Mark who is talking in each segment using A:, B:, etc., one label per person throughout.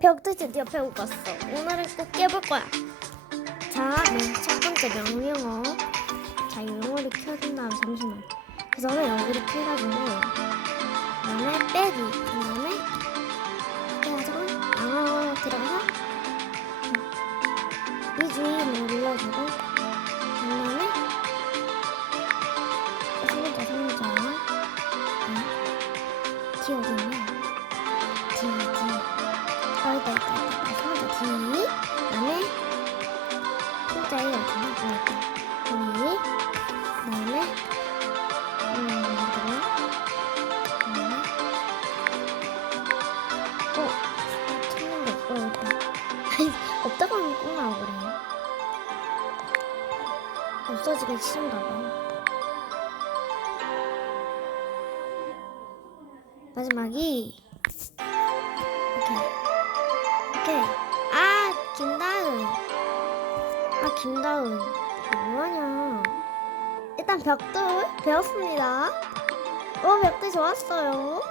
A: 벽도 드디어 배우고 갔어. 오늘은 꼭 깨볼 거야. 자, 네, 첫 번째 명령어. 자, 영어를 켜준 다음 잠시만. 그 전에 여기를 켜가지고 그다음에 빼기. 그다음에 해가지고 영어 들어가서 이 주인을 눌러주고 그다음에 상자 네. 디 어디 있 싫은가 봐요. 마지막이 오케이 오케이 아 김다은. 아 김다은. 뭐하냐. 일단 벽돌 배웠습니다. 오 벽돌 좋았어요.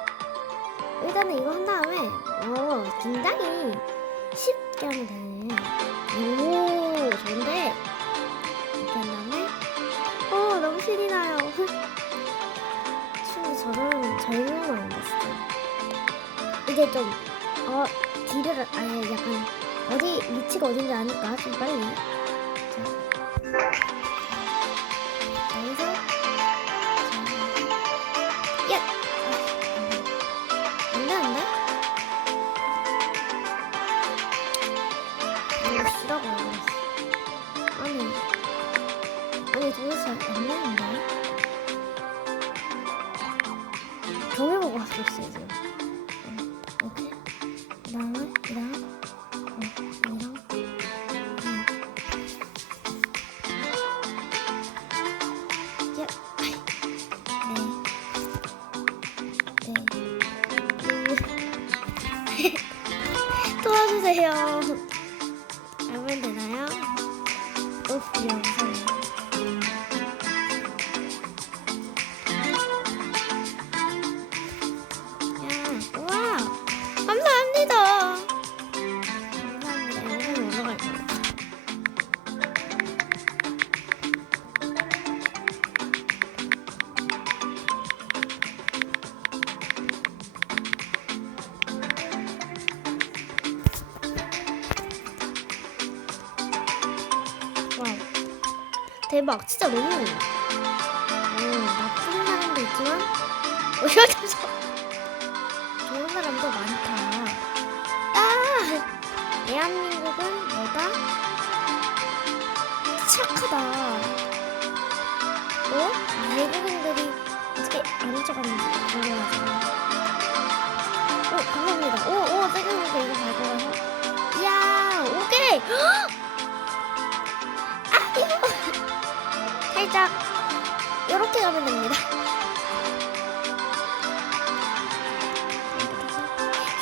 A: 일단은 이거 한 다음에 오 굉장히 쉽게 하면 되네 오 좋은데 신이 나요 춤이 저런 절명은 안 됐어. 이제 좀, 어, 뒤를, 아예 약간, 어디, 위치가 어딘지 아니까 좀 빨리. 자. 여기서, 자. 야! 아, 안 돼, 안 돼? 이거 쉬라고 도대체 안 되는데? 정해보고 그 네, 네, 음. 도와주세요 잘보면 되나요? 대박. 진짜 너무. 어, 나쁜 사람도 있지만, 어, 이거 좀 좋은 사람도 많다. 아! 대한민국은 뭐다? 착하다. 어? 외국인들이 어떻게 아는 척 하는지 궁금하죠. 오, 감사합니다. 오, 오, 생각보다 이거 잘 걸어서. 이야, 오케이! 살짝, 이렇게 가면 됩니다.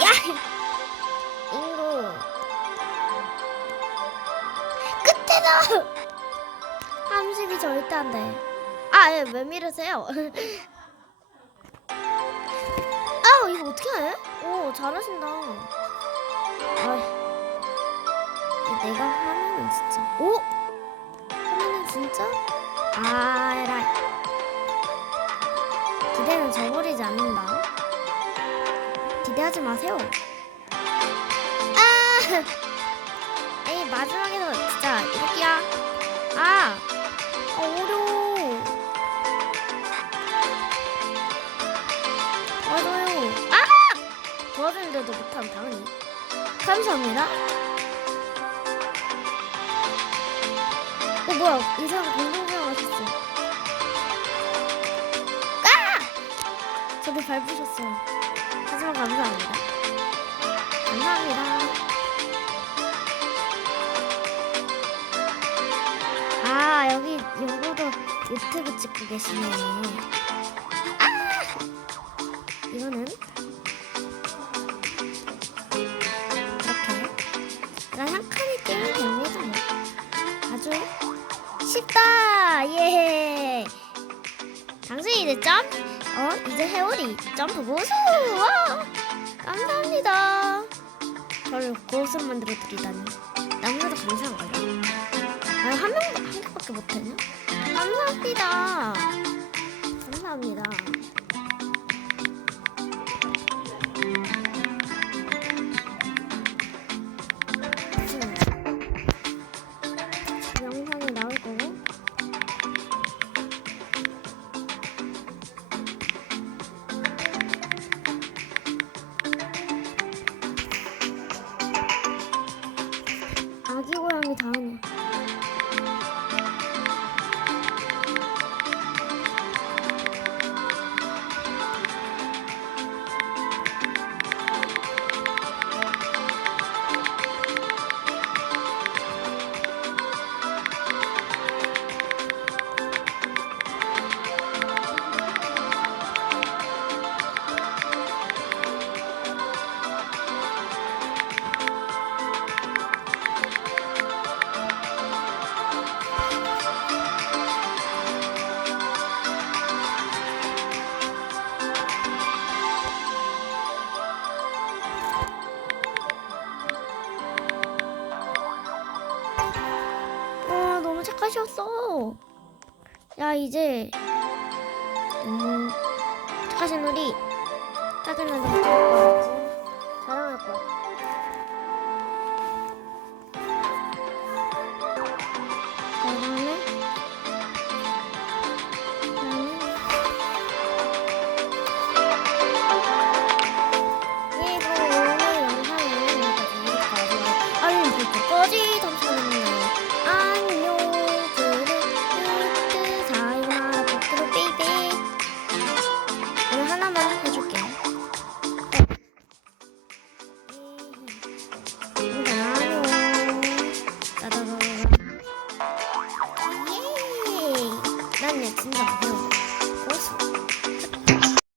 A: 야! 인구 끝에다! 함식이 절대 안 돼. 아, 예, 왜 미르세요? 아, 이거 어떻게 해? 오, 잘하신다. 아, 내가 하면은 진짜. 오! 하면은 진짜? 아, 에라이. 기대는 저버리지 않는다. 기대하지 마세요. 아! 에이 마지막에서 진짜 이렇게야. 아, 아 어려워. 맞아요. 아! 도와주는데도 못하면 당연히. 감사합니다. 어 뭐야 이상한 공동 하셨어. 아! 저를 밟으셨어요. 하지만 감사합니다. 감사합니다. 아 여기 요거도 유튜브 찍고 계시네. 아 해오리 점프 고수. 와 감사합니다. 저를 고스로 만들어 드리다니 너무나도 감사한 거예요. 아, 한 명, 한 개밖에 못했냐? 감사합니다. 감사합니다. 착하셨어. 야 이제 음 착하신 우리 짜증나는 거 알았지?